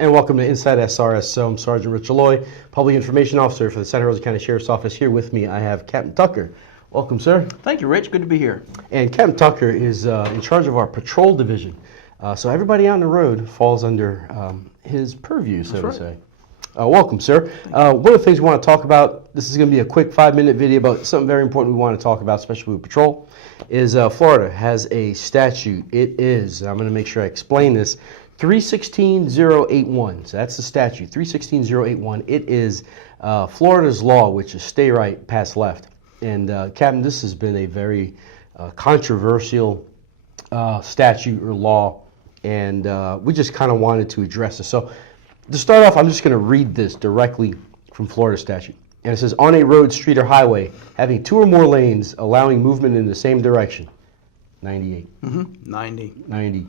And welcome to Inside SRSO. I'm Sergeant Rich Alloy, Public Information Officer for the Santa Rosa County Sheriff's Office. Here with me, I have Captain Tucker. Welcome, sir. Thank you, Rich. Good to be here. And Captain Tucker is in charge of our patrol division. So everybody on the road falls under his purview, so to say. Welcome, sir. One of the things we want to talk about, this is going to be a quick 5-minute video about something very important we want to talk about, especially with patrol, is Florida has a statute. It is, I'm going to make sure I explain this, 316081. So that's the statute, 316081. It is Florida's law, which is stay right, pass left. And Captain, this has been a very controversial statute or law, and we just kind of wanted to address this. So to start off, I'm just going to read this directly from Florida statute. And it says, on a road, street, or highway having 2 or more lanes allowing movement in the same direction. 98. 90.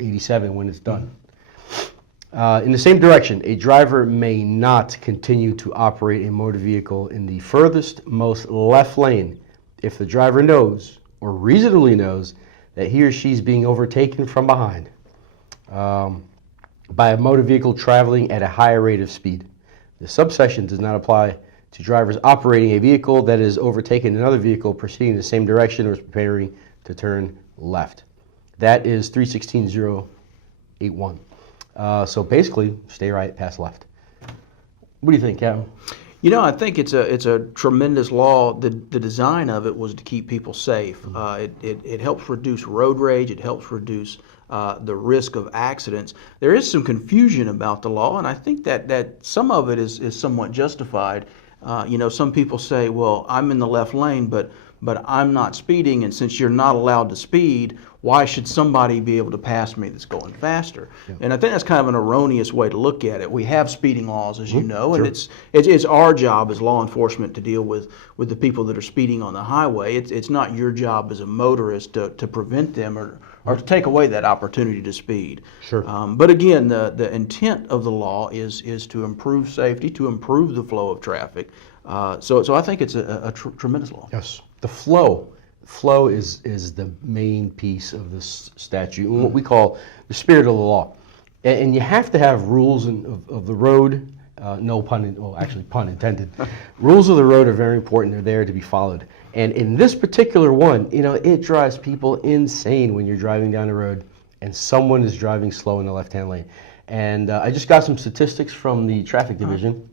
87 when it's done. In the same direction, a driver may not continue to operate a motor vehicle in the furthest, most left lane if the driver knows or reasonably knows that he or she is being overtaken from behind by a motor vehicle traveling at a higher rate of speed. The subsection does not apply to drivers operating a vehicle that is overtaking another vehicle proceeding in the same direction or is preparing to turn left. That is 316081. So basically, stay right, pass left. What do you think, Captain? You know, I think it's a tremendous law. The design of it was to keep people safe. It helps reduce road rage. It helps reduce the risk of accidents. There is some confusion about the law, and I think that some of it is somewhat justified. You know, some people say, well, I'm in the left lane, but I'm not speeding, and since you're not allowed to speed, why should somebody be able to pass me that's going faster? Yeah. And I think that's kind of an erroneous way to look at it. We have speeding laws, as you know, and it's our job as law enforcement to deal with the people that are speeding on the highway. It's not your job as a motorist to prevent them or to take away that opportunity to speed. Sure. But again, the intent of the law is to improve safety, to improve the flow of traffic. So I think it's a tremendous law. Yes. The flow is the main piece of this statute, and what we call the spirit of the law. And you have to have rules of the road. No pun, well, actually pun intended. Rules of the road are very important. They're there to be followed. And in this particular one, you know, it drives people insane when you're driving down the road and someone is driving slow in the left-hand lane. And I just got some statistics from the traffic division,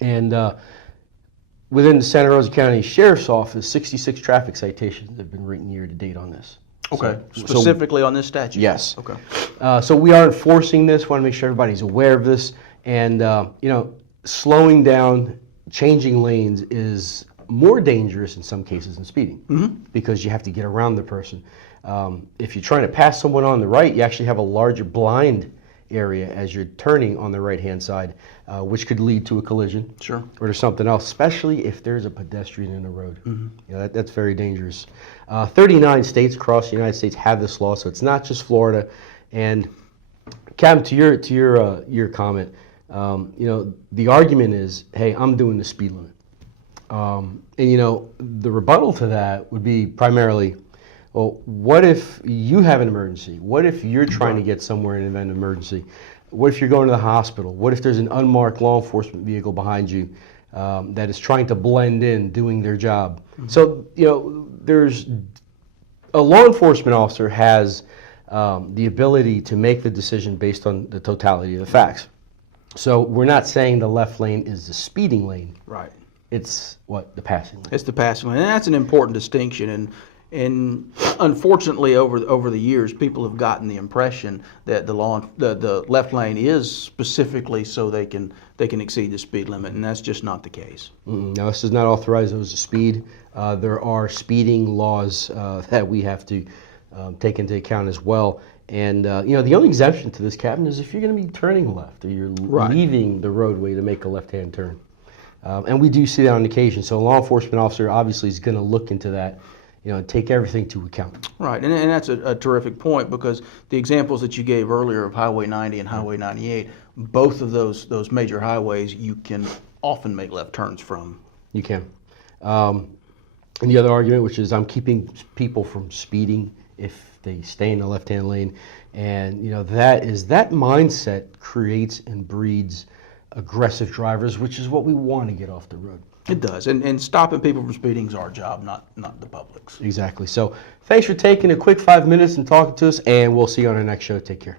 and within the Santa Rosa County Sheriff's Office, 66 traffic citations have been written year to date on this. Okay, specifically on this statute? Yes. Okay. So we are enforcing this, want to make sure everybody's aware of this, and you know, slowing down, changing lanes is more dangerous in some cases than speeding, because you have to get around the person. If you're trying to pass someone on the right, you actually have a larger blind area as you're turning on the right-hand side, which could lead to a collision. Sure. Or to something else, especially if there's a pedestrian in the road. You know, that's very dangerous. 39 states across the United States have this law, so it's not just Florida. And Captain, to your comment, you know, the argument is, hey, I'm doing the speed limit. And you know, the rebuttal to that would be primarily, well, what if you have an emergency? What if you're trying to get somewhere in an event of emergency? What if you're going to the hospital? What if there's an unmarked law enforcement vehicle behind you that is trying to blend in, doing their job? So, you know, there's a law enforcement officer has the ability to make the decision based on the totality of the facts. So we're not saying the left lane is the speeding lane. Right. It's what? The passing lane. It's the passing lane, and that's an important distinction. And unfortunately, over the years, people have gotten the impression that the left lane is specifically so they can exceed the speed limit, and that's just not the case. Now, this does not authorize those to speed. There are speeding laws that we have to take into account as well. And you know, the only exemption to this, Captain, is if you're going to be turning left or you're leaving the roadway to make a left-hand turn. And we do see that on occasion. So a law enforcement officer obviously is going to look into that, you know, take everything to account. Right, and that's a terrific point, because the examples that you gave earlier of Highway 90 and Highway 98, both of those major highways, you can often make left turns from. You can. And the other argument, which is I'm keeping people from speeding if they stay in the left-hand lane. And that mindset creates and breeds aggressive drivers, which is what we want to get off the road. It does, and stopping people from speeding is our job, not the public's. Exactly. So thanks for taking a quick 5 minutes and talking to us, and we'll see you on our next show. Take care.